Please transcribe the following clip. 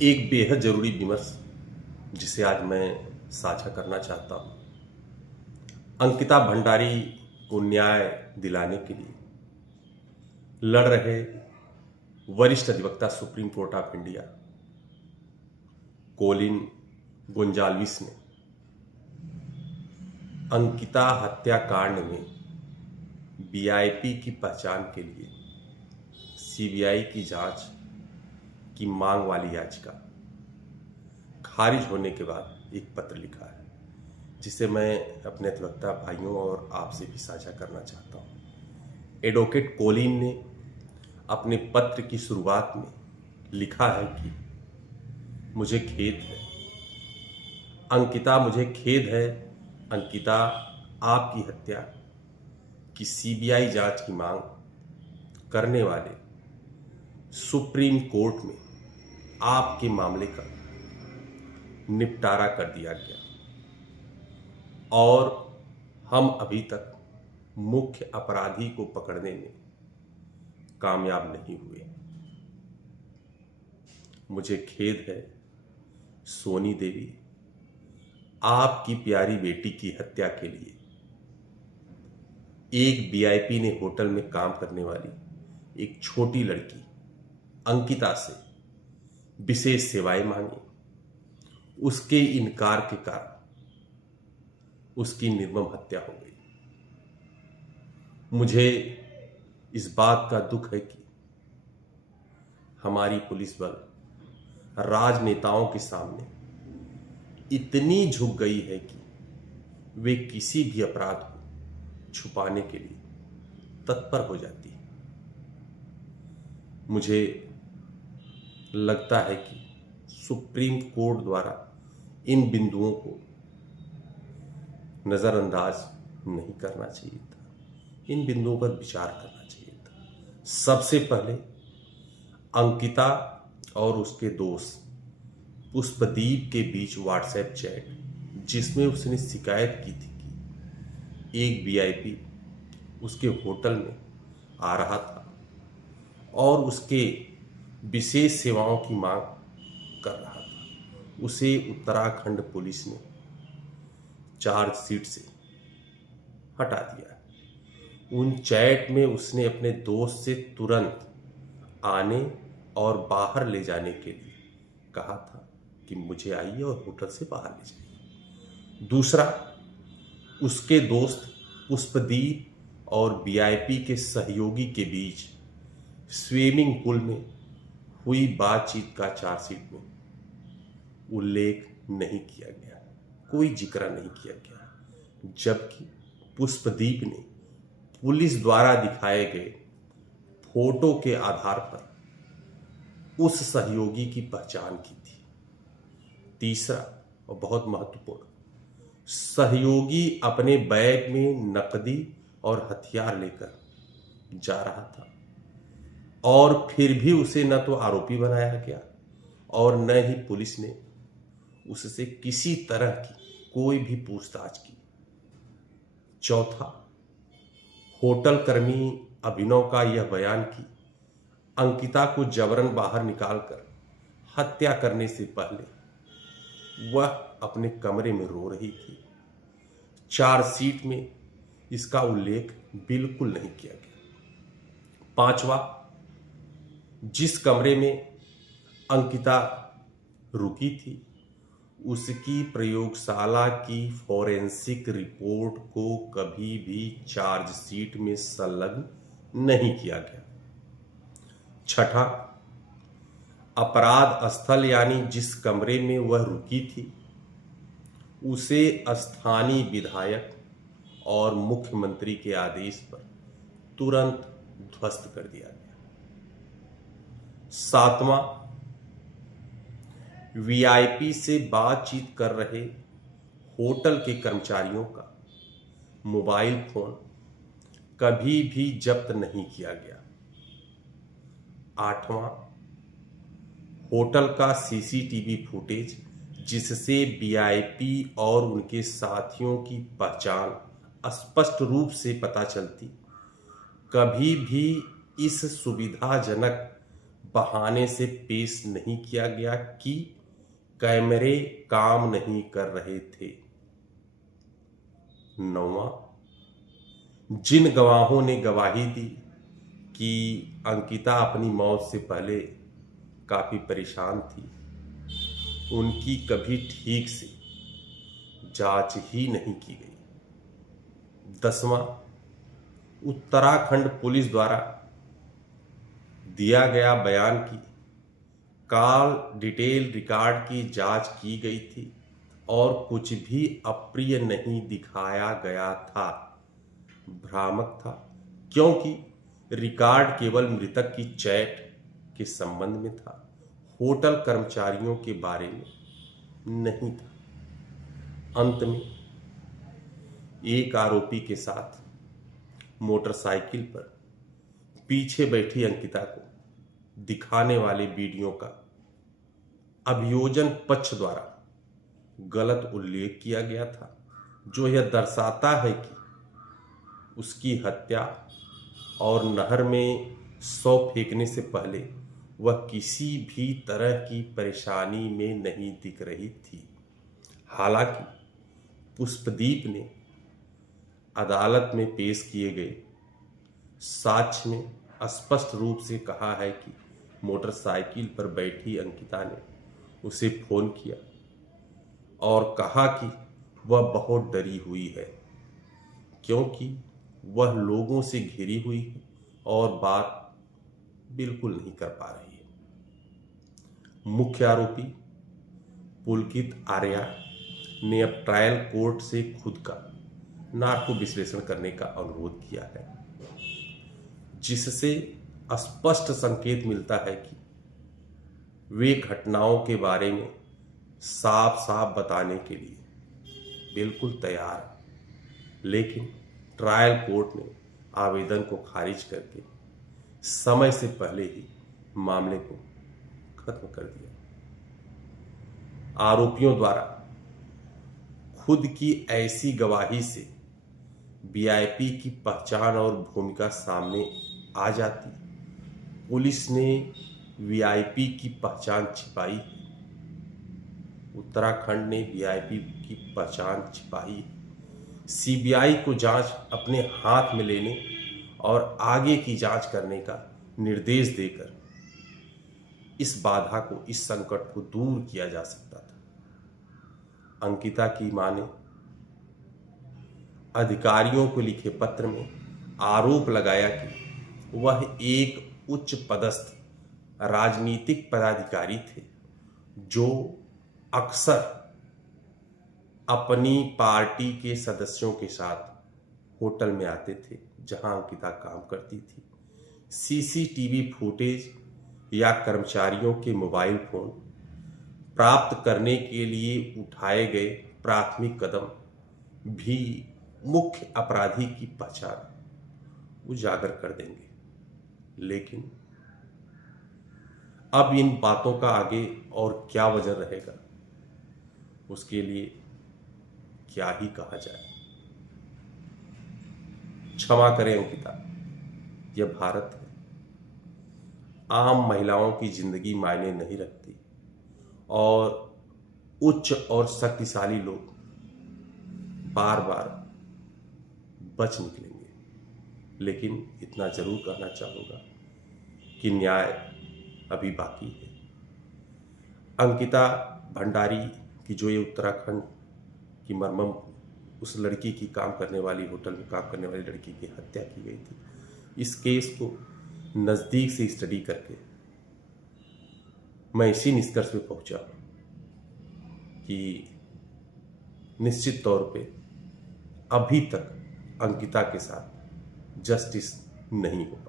एक बेहद ज़रूरी विमर्श जिसे आज मैं साझा करना चाहता हूँ। अंकिता भंडारी को न्याय दिलाने के लिए लड़ रहे वरिष्ठ अधिवक्ता supreme court of India Colin Gonsalves ने अंकिता हत्याकांड में वीआईपी की पहचान के लिए सीबीआई की जांच की मांग वाली याचिका खारिज होने के बाद एक पत्र लिखा है, जिसे मैं अपने अधिवक्ता भाइयों और आपसे भी साझा करना चाहता हूँ। एडवोकेट कोलिन ने अपने पत्र की शुरुआत में लिखा है कि मुझे खेद है अंकिता, मुझे खेद है अंकिता, आपकी हत्या की सीबीआई जांच की मांग करने वाले सुप्रीम कोर्ट में आपके मामले का निपटारा कर दिया गया और हम अभी तक मुख्य अपराधी को पकड़ने में कामयाब नहीं हुए। मुझे खेद है सोनी देवी, आपकी प्यारी बेटी की हत्या के लिए एक वीआईपी ने होटल में काम करने वाली एक छोटी लड़की अंकिता से विशेष सेवाएं मांगी। उसके इनकार के कारण उसकी निर्मम हत्या हो गई। मुझे इस बात का दुख है कि हमारी पुलिस बल राजनेताओं के सामने इतनी झुक गई है कि वे किसी भी अपराध को छुपाने के लिए तत्पर हो जाती है। मुझे लगता है कि सुप्रीम कोर्ट द्वारा इन बिंदुओं को नज़रअंदाज नहीं करना चाहिए था, इन बिंदुओं पर विचार करना चाहिए था। सबसे पहले अंकिता और उसके दोस्त पुष्पदीप के बीच व्हाट्सएप चैट, जिसमें उसने शिकायत की थी कि एक वीआईपी उसके होटल में आ रहा था और उसके विशेष सेवाओं की मांग कर रहा था, उसे उत्तराखंड पुलिस ने चार्जशीट से हटा दिया। उन चैट में उसने अपने दोस्त से तुरंत आने और बाहर ले जाने के लिए कहा था कि मुझे आइए और होटल से बाहर ले जाइए। दूसरा, उसके दोस्त पुष्पदीप और वीआईपी के सहयोगी के बीच स्विमिंग पूल में हुई बातचीत का चार्जशीट में उल्लेख नहीं किया गया, कोई जिक्र नहीं किया गया, जबकि पुष्पदीप ने पुलिस द्वारा दिखाए गए फोटो के आधार पर उस सहयोगी की पहचान की थी। तीसरा और बहुत महत्वपूर्ण, सहयोगी अपने बैग में नकदी और हथियार लेकर जा रहा था और फिर भी उसे न तो आरोपी बनाया गया और न ही पुलिस ने उससे किसी तरह की कोई भी पूछताछ की। चौथा, होटल कर्मी अभिनव का यह बयान कि अंकिता को जबरन बाहर निकालकर हत्या करने से पहले वह अपने कमरे में रो रही थी, चार्जशीट में इसका उल्लेख बिल्कुल नहीं किया गया। पांचवा, जिस कमरे में अंकिता रुकी थी उसकी प्रयोगशाला की फॉरेंसिक रिपोर्ट को कभी भी चार्जशीट में संलग्न नहीं किया गया। छठा, अपराध स्थल यानी जिस कमरे में वह रुकी थी उसे स्थानीय विधायक और मुख्यमंत्री के आदेश पर तुरंत ध्वस्त कर दिया गया। सातवां, वीआईपी से बातचीत कर रहे होटल के कर्मचारियों का मोबाइल फोन कभी भी जब्त नहीं किया गया। आठवां, होटल का सीसीटीवी फुटेज जिससे वीआईपी और उनके साथियों की पहचान स्पष्ट रूप से पता चलती, कभी भी इस सुविधाजनक बहाने से पेश नहीं किया गया कि कैमरे काम नहीं कर रहे थे। 9वां, जिन गवाहों ने गवाही दी कि अंकिता अपनी मौत से पहले काफी परेशान थी, उनकी कभी ठीक से जांच ही नहीं की गई। 10वां, उत्तराखंड पुलिस द्वारा दिया गया बयान की कॉल डिटेल रिकॉर्ड की जांच की गई थी और कुछ भी अप्रिय नहीं दिखाया गया था, भ्रामक था, क्योंकि रिकॉर्ड केवल मृतक की चैट के संबंध में था, होटल कर्मचारियों के बारे में नहीं था। अंत में एक आरोपी के साथ मोटरसाइकिल पर पीछे बैठी अंकिता को दिखाने वाले वीडियो का अभियोजन पक्ष द्वारा गलत उल्लेख किया गया था, जो यह दर्शाता है कि उसकी हत्या और नहर में शव फेंकने से पहले वह किसी भी तरह की परेशानी में नहीं दिख रही थी। हालांकि पुष्पदीप ने अदालत में पेश किए गए साक्ष्य में स्पष्ट रूप से कहा है कि मोटरसाइकिल पर बैठी अंकिता ने उसे फोन किया और कहा कि वह बहुत डरी हुई है, क्योंकि वह लोगों से घिरी हुई है और बात बिल्कुल नहीं कर पा रही है। मुख्य आरोपी पुलकित आर्या ने अब ट्रायल कोर्ट से खुद का नार्को विश्लेषण करने का अनुरोध किया है, जिससे स्पष्ट संकेत मिलता है कि वे घटनाओं के बारे में साफ साफ बताने के लिए बिल्कुल तैयार है। लेकिन ट्रायल कोर्ट ने आवेदन को खारिज करके समय से पहले ही मामले को खत्म कर दिया। आरोपियों द्वारा खुद की ऐसी गवाही से वीआईपी की पहचान और भूमिका सामने आ जाती। पुलिस ने वीआईपी की पहचान छिपाई है, उत्तराखंड ने वीआईपी की पहचान छिपाई है। सीबीआई को जांच अपने हाथ में लेने और आगे की जांच करने का निर्देश देकर इस बाधा को, इस संकट को दूर किया जा सकता था। अंकिता की मां ने अधिकारियों को लिखे पत्र में आरोप लगाया कि वह एक उच्च पदस्थ राजनीतिक पदाधिकारी थे, जो अक्सर अपनी पार्टी के सदस्यों के साथ होटल में आते थे जहां अंकिता काम करती थी। सीसीटीवी फुटेज या कर्मचारियों के मोबाइल फोन प्राप्त करने के लिए उठाए गए प्राथमिक कदम भी मुख्य अपराधी की पहचान उजागर कर देंगे। लेकिन अब इन बातों का आगे और क्या वजह रहेगा, उसके लिए क्या ही कहा जाए। क्षमा करें अंकिता, यह भारत है। आम महिलाओं की जिंदगी मायने नहीं रखती और उच्च और शक्तिशाली लोग बार बार बच निकलेंगे। लेकिन इतना जरूर कहना चाहूंगा कि न्याय अभी बाकी है। अंकिता भंडारी की, जो ये उत्तराखंड की मरमम उस लड़की की, काम करने वाली, होटल में काम करने वाली लड़की की हत्या की गई थी, इस केस को नज़दीक से स्टडी करके मैं इसी निष्कर्ष पे पहुंचा कि निश्चित तौर पे अभी तक अंकिता के साथ जस्टिस नहीं हो पाया।